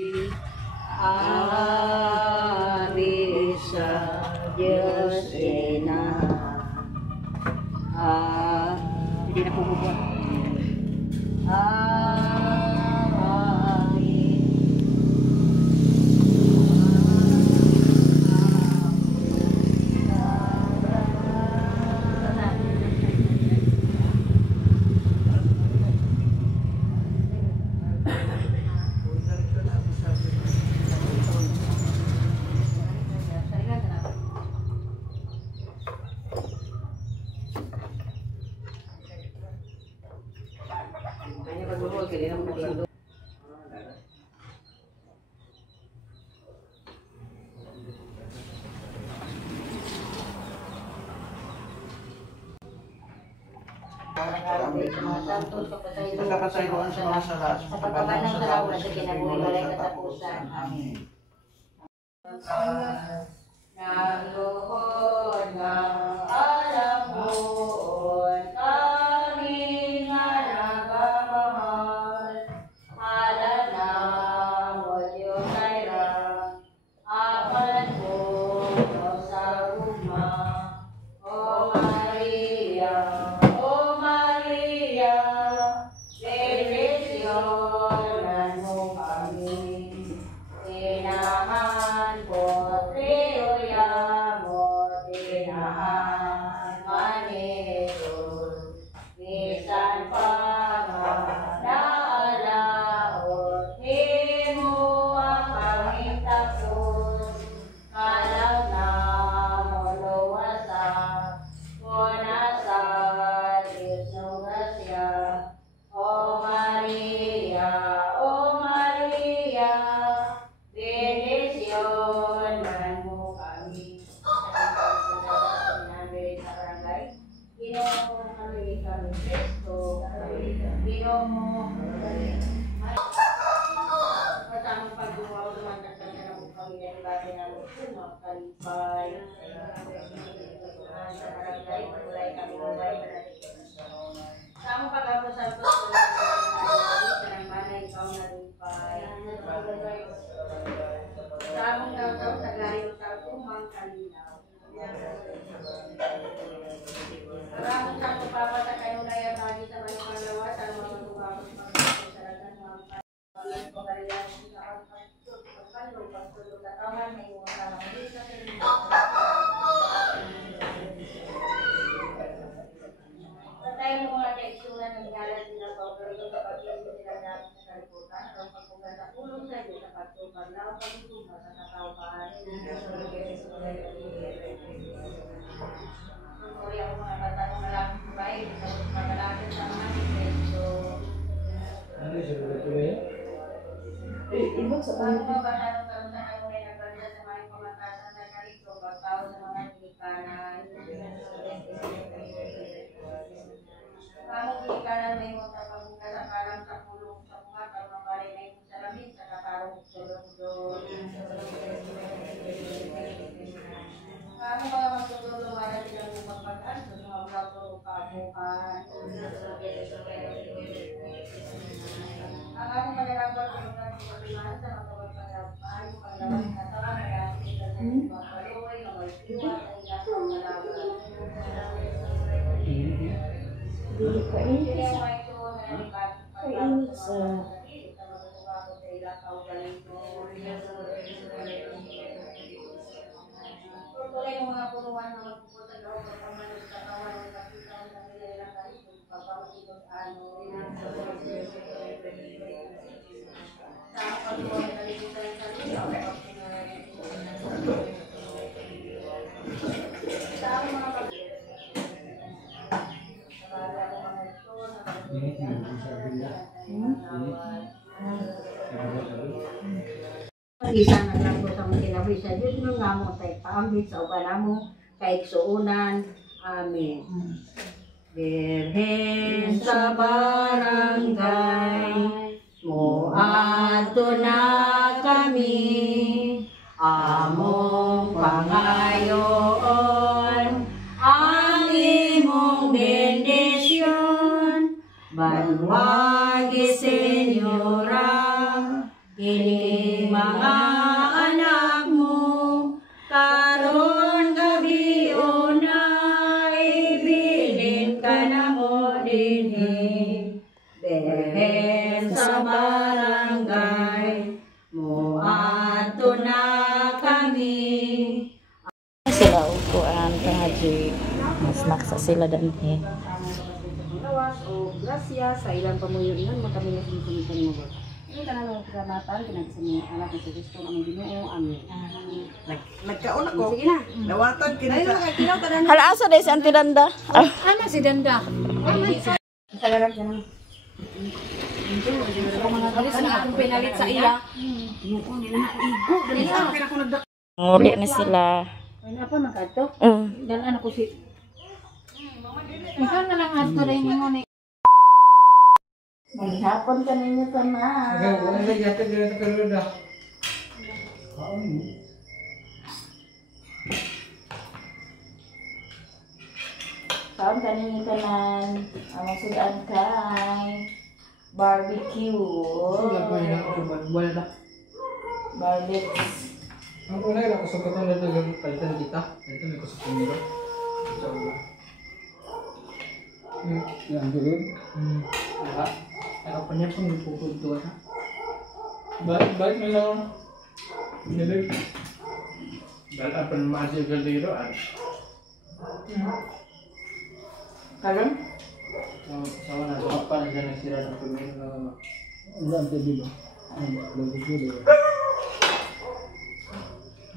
Ari sa Diyos ina. Hindi na pupubuan. Pagkakasayuan sa mga sala, sa pagkaban ng tarawan sa kinabuhi katapusan. Amen. Naluhod nga alam mo kami nga nagamahal, alam na mo Diyos ay apan ko sa gugma. O Maria, benedisyonan mo kami, tinahan ko triyoya mo, tinahan manitos, bisan pa nga naalaot, himo ang kaming tapos, kalaw na mo luwasan, nasa Diyos nung grasya. O Maria, benedisyonan mo kami. Sa barangay, Ginoo mo kami Kristo, Ginoo mo matamang pagduwa naman at kanya mo kami na ibigay na lupong kalipay. Sa barangay, wala kami mabay na sa among pag-abot sa ito, sa manay ikaw na lupay. Sa among daw tagayo sa tumang kalinaw. Maraming sa pagpapata kayo na yung bagi sa mga panglawa sa mga tumabot sa mga kasaragan ng mga pagkakas pagkariyan sa pagpapatulog, pagtulog katawan, may iwan ka lang ulit sa tayo ng mga teksturan ng galat nila pero sa pag-ibig nila natin sa kaliputan, ang pagpugan sa tulong sa iyo sa pagtupag na ang pagtutuma sa katauhan. Tuloy ang mga bata ng malaking babae sa pagkalapit sa mga Kristo. Ano siya tuloy? Ibang sa mga bata ng tarunta kayo may nagbanda sa mga pamatasan na karito, pagtao sa mga hinikanan. Kamong ikanan may mo sa pagbuka sa karang sa pulong sa mga kalmabali na ito sa lamig sa katarong tulong-tulong. Kamong mga magtutulong para silang magpagpagkan sa mga blog-tulong kabukan. Ang among manarambal sa mga pagpagpagkan sa mga pagpagpagkan, paglaman sa tama na yan, sa mga paluoy, mga magsiwa, sa ilang pagpagpagkan. Kainit sa tuloy ng mga punuan na magpupunta daw sa pamanog sa kawan ng kapitan ng nilalang karito pagpapagod sa pagpuan ng kalimutan sa lisa sa mga Isa na lang ko sa mga kinabuhi sa Diyos nga nga mo tayo paambit sa uban mo kaiksuunan. Amen. Birhen sa barangay mo ato na kami among pangayoon ang imong bendisyon banwagi senyora kini kining mga anak mo, karon gabi unay bilin ka na mo dinhi. Behen sa barangay, mo ato na kami. Sila ukuan pangaji. Mas naksa sila dan eh. Lawas o grasya sa ilang pamuyuan mo kami na sinipan mo ba? Ini ka na kasamatan, pinagsasabi anak sa gusto ng Ginoo. Amin. Nagkaon ako. Sige na. Dawatan kini sa Hala asa day si Auntie Danda? Ano si Danda? Talagang ka na. Alis na akong pinalit sa iya. Igo, dali sa akin ako nagdak. Nguli na sila. Ay na pa magkato. Dalan ako si. Ikaw na lang ato rin mo ni. Maghapon ka ninyo ka na. Wala na yata dito ka roda. Kaon ka ninyo ka na. Ang sudan kay barbecue. Wala na. Barbecue. Ang una lang sa katong na dagang palitan kita. Ito may kusupin nito. Yan dulu. Diba? Ako pa niya pang pupunto na. Balik na lang. Nilig. Dahil apa naman siya galdero ay. Karon? Sama na sa pa na dyan nagsira ng pagmino na naman. Ang tabi ba? Ang bagus dulu.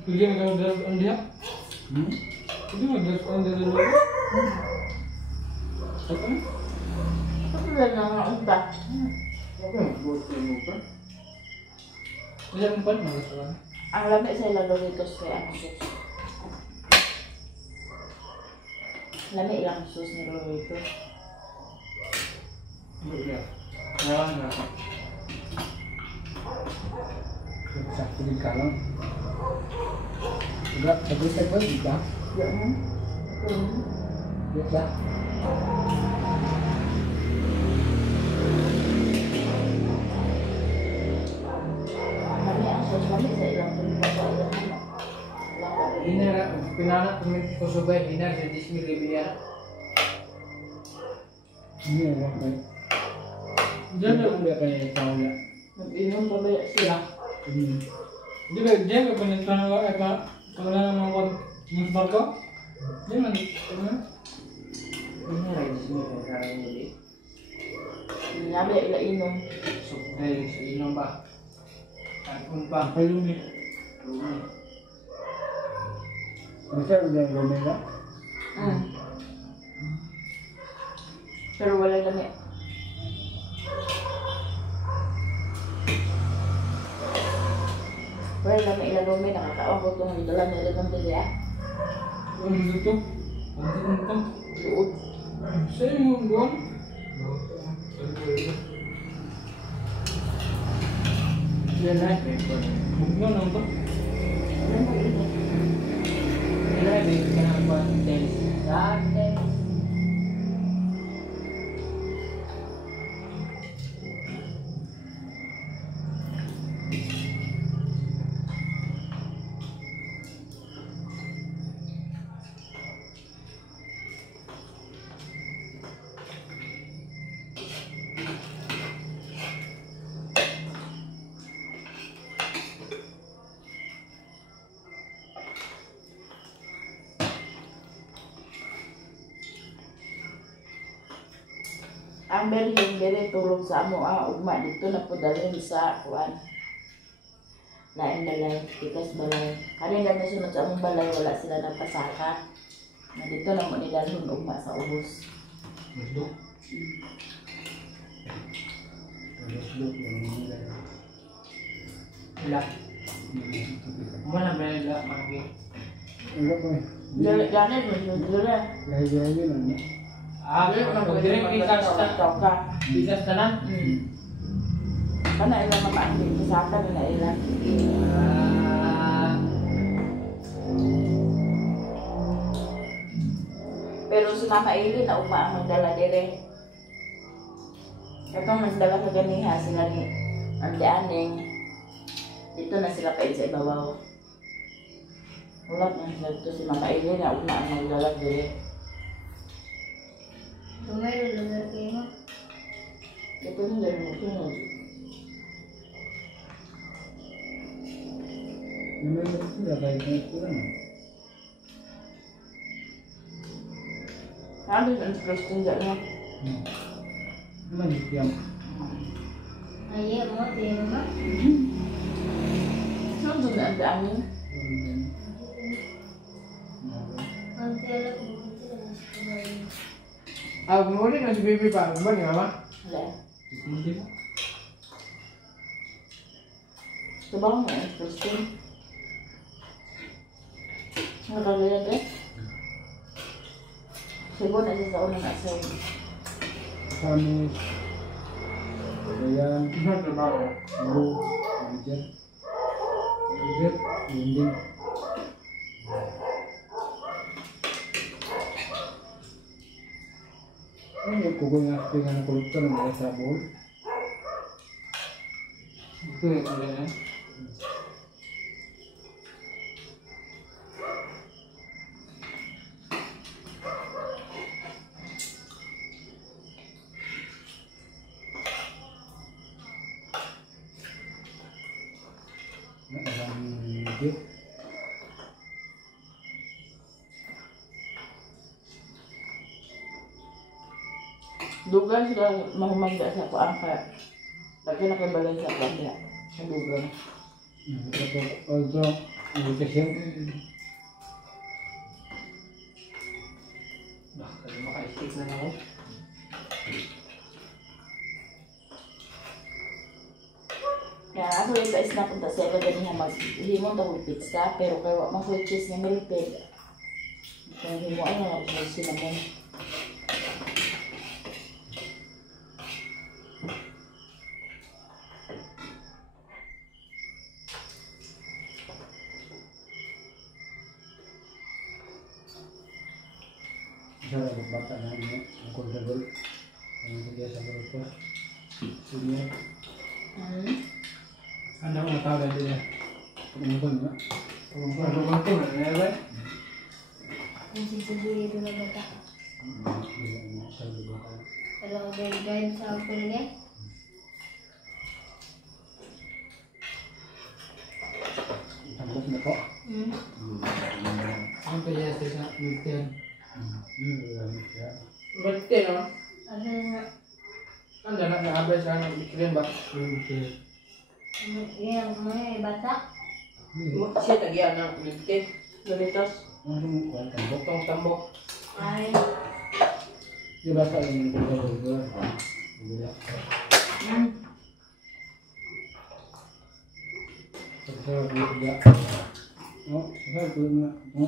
Pili na kayo dahil ang diya? Hindi mo dahil ang dahil dulu? Apa na? Ito lang ang unta. Apa yang buat kamu kan? Jangan lupa masalah. Ang lami sa ilagoritos kay ang sus. Lami ilang sus ni Loritos. Iya. Jangan nggak. Sakit di kalang. Enggak, tapi saya pun juga. Ya, Biasa. lami ang sus lami sa ilang tulipas sa ilang ano. Ini pinanak temen ko subay ini ada di sini lebih ya. Ini apa? Jangan dia kayak tahu ya. Nag-inom pa ba sila? Jadi dia nggak punya tanah apa kalau nama mau musbar kok dia mana? Ini ada di sini kayak ini. Nabi ila inom. Dari sini pak. Ampun pak. Belum nih. Masa udah gomela? Pero wala lami. Wala lami ila lumi. Nakakaon ko itong dala nila ng bilya. Ano dito? Ano dito? Luod. Saya mau doang. Dia naik bukan nonton. Dia di kenapa tenis? Date. Ang beri tulong sa amo ang ugma dito na po dalhin sa kuan. Lain balay, tikas balay. Kanina na sunod sa among balay, wala sila napasaka. Na dito na mo nidalhon ugma sa ubos. Masuk. Masuk yang ini. Lah. Mana bela mangke? Enggak boleh. Jangan menunjukkan. Lagi mana? Pagdiring bisa tanan. Kana ilang mapaanding kasaka na ilang. Pero si Mama Eli na ugma ang magdala dire. Katong magdala ka ganiha sila ni ang dianing. Dito na sila kain sa ibabaw. Wala na sila dito si Mama Ili na una ang maglalag dili. Tumay lugar kayo mo. Ito yung dahil mo sunod. Namay ko sila kahit na ito lang. Ano yung interesting dyan mo? Naman yung tiyam. Ayo mo, tiyo mo. Saan doon na ang daan yun? Ang tiyala ko buti na mas kumain. Muli na si Bibi pa. Ba ni Mama? Wala. Hindi mo. Ito ba ang interesting? Ang kagaya eh? Siguro na siya sa unang asaw. Kamis. Bayan. Trabaho. Guru. Manager. Manager. Lending. Ano kuko nga dengan kolektor ng mga sabon? Ito yung ano yan? Dugan sila mahumanda sa kuang kaya. Lagi na kayo balay sa kuang kaya. Sa dugan. Ito, invitation. Baka maka-stick na ako. Kaya ako yung guys napunta sa iba ganyan maghimong tawag pizza pero kaya wak makuha cheese nga milipid. Kaya himo ay nga ako cinnamon. Isa na bata na ang control. Ang sige sa grupo. Sige. Ano ang tawag din niya? Pumukon nga. Pumukon ko na ba? Ang sisibuhi ito na bata. Kalau guide sa ako nila. Tapos na po. Ang kaya sa weekend. Weekend, no? Ano na, Ang dana na abay sa ano, weekend ba? Weekend. yung mga bata. Siya tagyan ng weekend. Doritos. Tambok. Ay, Di ba sa yung burger? Sa burger. No, sa burger. No.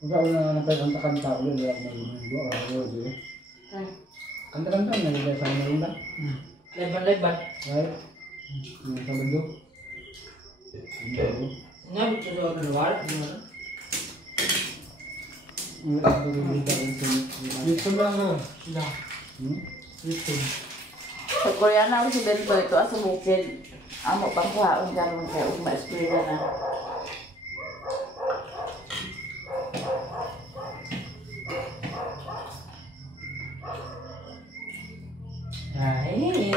Ikaw na nakakanta-kanta ulit wala na dua araw di. Kanta-kanta na nila sa mga lang. Leban-leban. Right? Sa bundok. Nga ito sa kanuwal. Dito lang na. Sila. Weekend. Sa Koreana ako si Bento ito asa bukid. Amo pang kuhaon karon kay ug ma-eskwela na. Ay.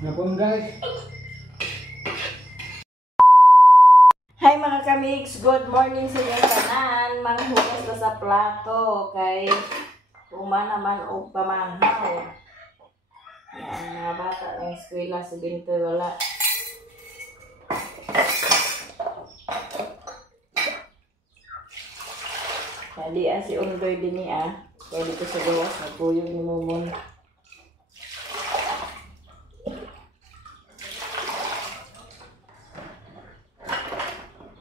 Napon guys. Hi mga kamigs, good morning sa inyong tanan. Manghugas na sa plato kay uma naman og pamanghaw. Yan, mga bata ng eskwela sa Bento wala. Kali si Undoy din niya. Kaya dito sa gawas, nagpuyog ni Mumon.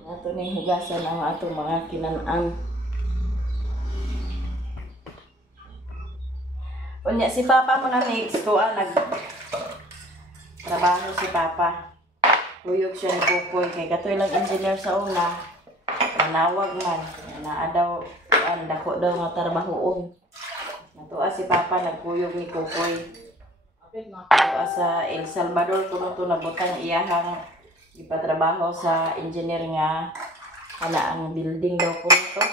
Ato na yung hugasan ang atong mga kinanang. Unya, si Papa mo na next ko, trabaho si Papa. Huyog siya ni Kukoy, kay katoy lang engineer sa una. Manawag man, naa daw, dako daw nga trabahoon. Natuwa si Papa, nagkuyog ni Kukoy. Sa El Salvador kuno to nabutang iyahang ipatrabaho sa engineer nga ana ang building daw ko to.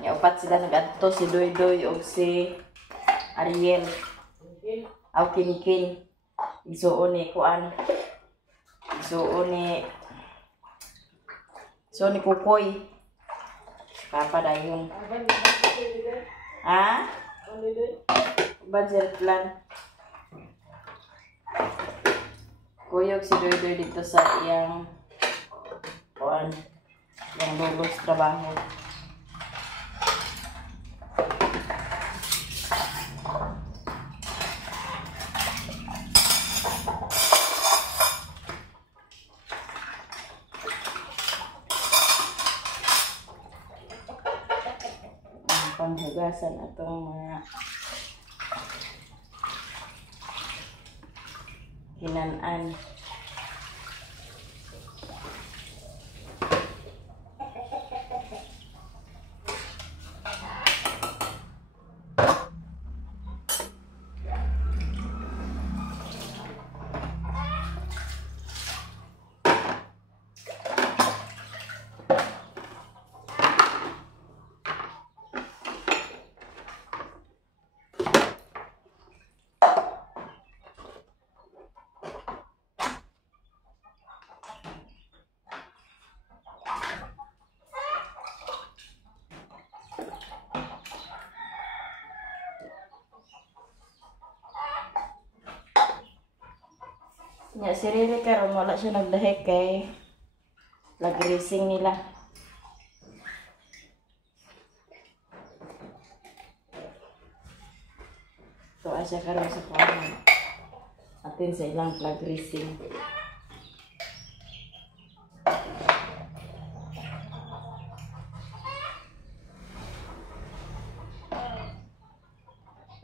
Nga upat sila nagadto si Doydoy ug si Ariel. Aw Kinkin. Isuon ni kuan. Isuon ni Kukoy. Papa dayon. Ha? Budget plan. Kuyog si Doydoy dito sa iyang kuan. Yang lulus trabaho. Panghugasan atong mga hinan-an. Nya si Riri karon wala siya nagdahek kay lag-racing nila. So asa karon sa kuan. Atin sa ilang flag racing.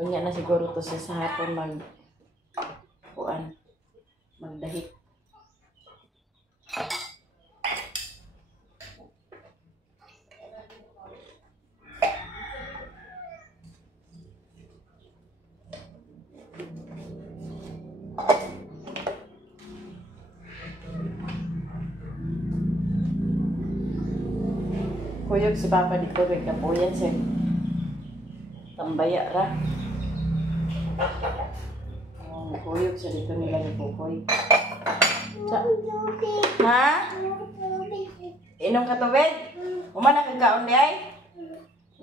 Unya na siguro to sa hapon kuan. Magdahik. Kuyog si Papa dito kay kapuyan siya. Tambaya ra. Kuyog sa dito nila ni Kukoy. Ha? Inom ka tubig? Umana kang kaon di ay?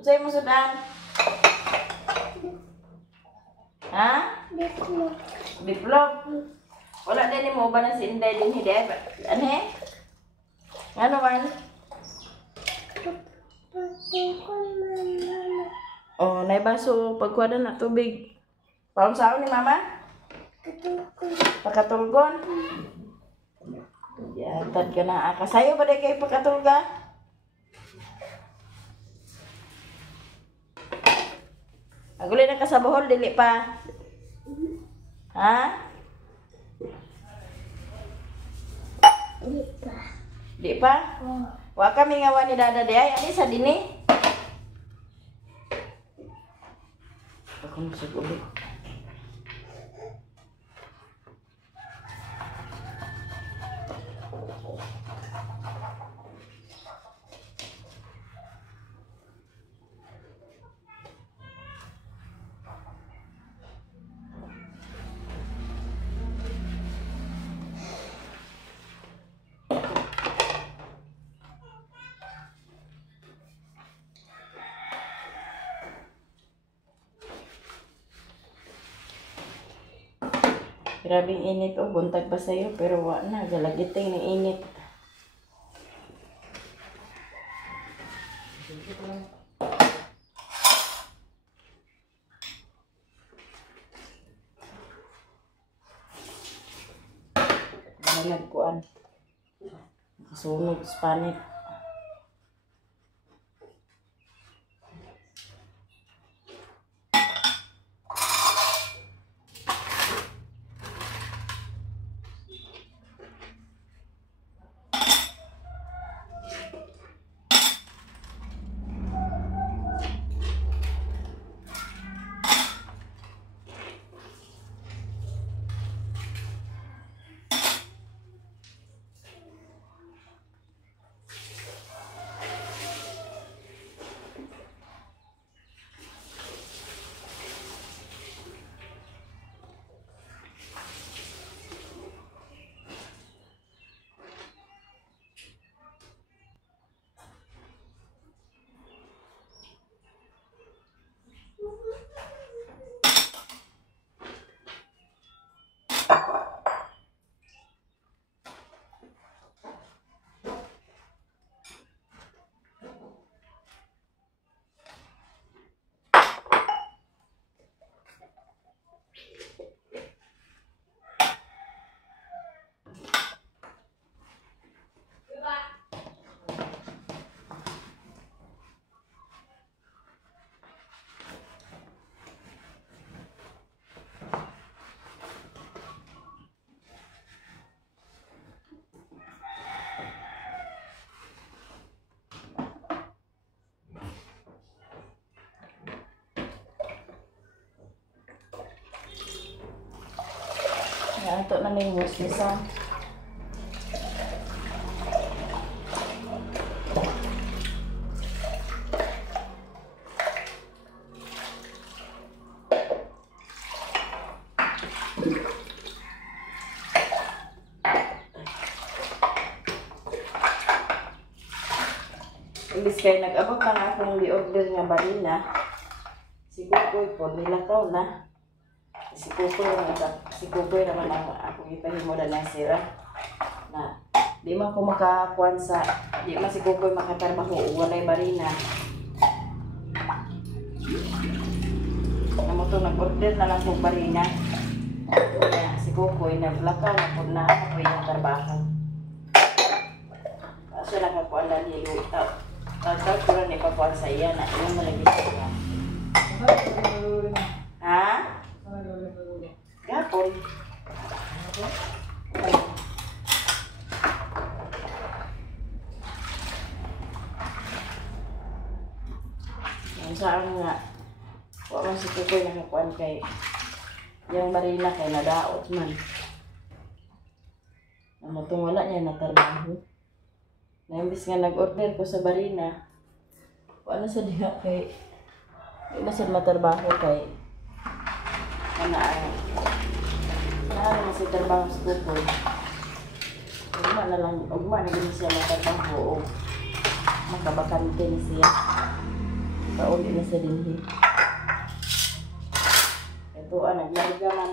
Sa'yo mo sudan? Ha? Biplop. Wala din mo ba na si Inday din hindi? Ano eh? Ano man? Oh, naibaso pagkuha na tubig. Paong saan ni Mama? Pakatulgon. Yatad ka na. Kasayo ba di kayo pakatulga? Aguli na ka sa buhol, dili pa. Ha? Di pa? Wa kami nga wani dada di ay. Ani sa dini? Ako masag ulit. Grabing init o buntag pa sa'yo pero wa na, galagiting ng init. Nagkuan. Nakasunog sa panit. Ito na may hostessa. Imbis kayo nag-abot na nga akong di-order nga barina. Si Kukoy po, nilakaw na. Si Kukoy naman ang akong ipahimo na ng sira. Na, di man ko makakuan sa, di man si Kukoy makatarbaho o walay barina. Namo to nag-order na lang kong barina. Kaya si Kukoy naglakaw na po na ako yung trabaho. Kasi nakakuan na niluto. Pagkat ko rin ipakuan sa iya na yung malagay siya. Ha? Gapon. Ang saan nga, huwag man si Kukoy nakakuan kay yung marina kay nadaot man. Namutong wala niya natarbaho. Na imbis nga nag-order ko sa barina, wala sa diha kay wala sa matarbaho kay na sa trabaho sa Kukoy. Ugma na gini siya matarbaho o makabakante ni siya. Pauli na sa dinhi. Ito naglarga man.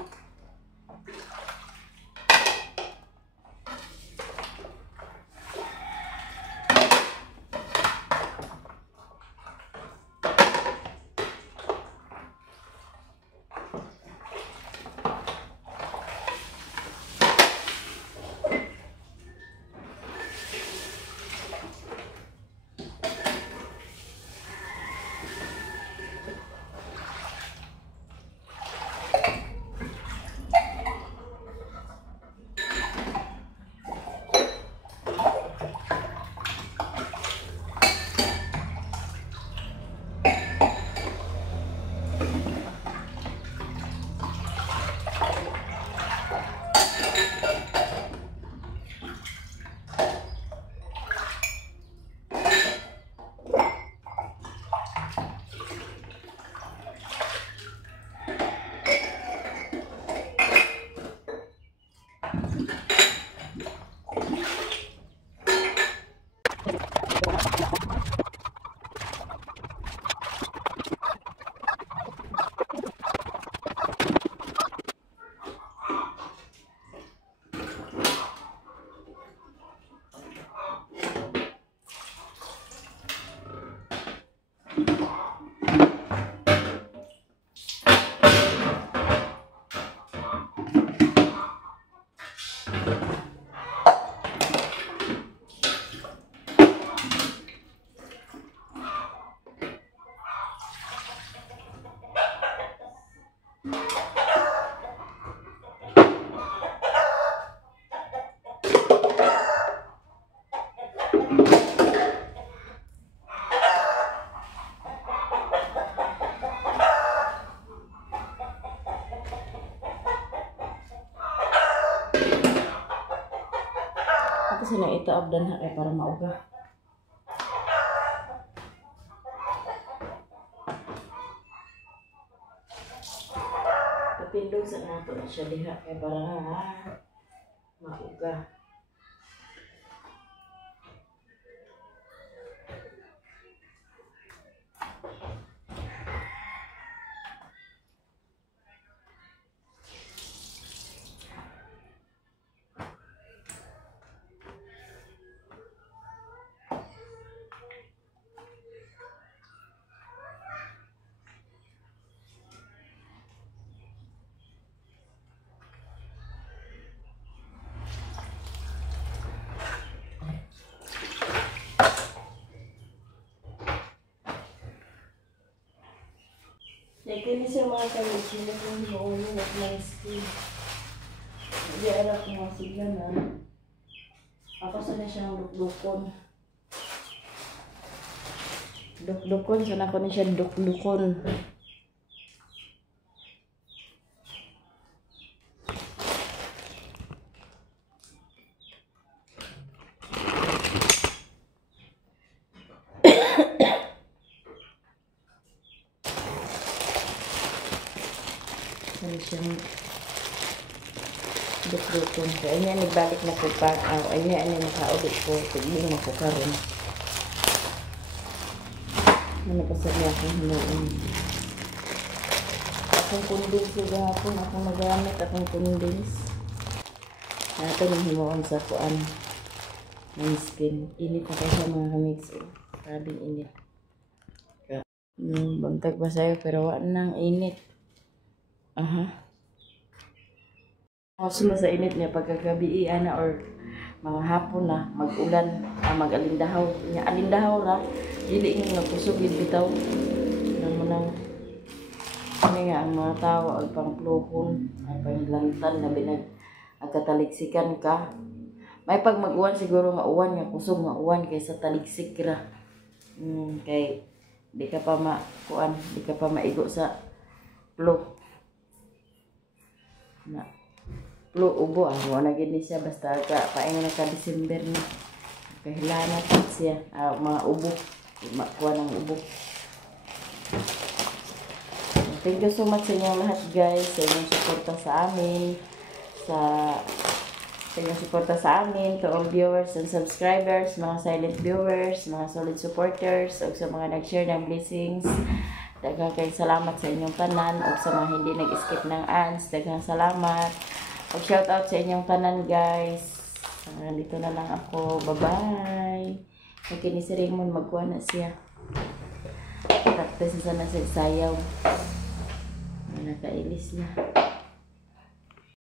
Kasi na ito abdan ha para mauga. Kapindog sa nato na siya diha para mauga. Kini siya mga kalisya na kung noon at mga skin. Hindi alam kung masigla na. Ako sana siyang dukdukon. Dukdukon, sana ko na siya dukdukon. Para siyang dukduton. So, ayan, nagbalik na ko pa. Ayan, nakaulit ko. Tigling na ko karon. Napasarya akong hinuon. Akong condense yung gahapon. Akong nagamit akong condense. Natin yung hinuon sa kuan ng skin. Init na kayo sa mga kamix. Sabing init. Bantag pa sa'yo pero wala nang init. Suma sa init niya pagkagabi ana or mga hapon na mag-ulan, mag-alindahaw. Alindahaw ra, dili nga kusog gid bitaw. Nang manang ano nga ang mga tao ang pangpluhon, ay panglantan na agkataliksikan ka. May pag mag-uwan siguro nga uwan nga kusog nga uwan kaysa taliksik ra. Kay di ka pa di ka pa maigo sa plo. Na plo ubo wala gid ni siya basta ka paingon na ka December ni. Kahilana pa siya mga ubo, makuha ng ubo. Thank you so much sa inyong lahat guys, sa inyong suporta sa amin, sa inyong suporta sa amin, to all viewers and subscribers, mga silent viewers, mga solid supporters, o sa mga nag-share ng blessings. Daghang kayong salamat sa inyong tanan, o sa mga hindi nag-skip ng ads, daghang salamat. O shout out sa inyong tanan guys. Dito na lang ako, bye-bye. Okay, ni si Raymond, magkuha na siya. Practice sa nasa sayaw. Nakailis na.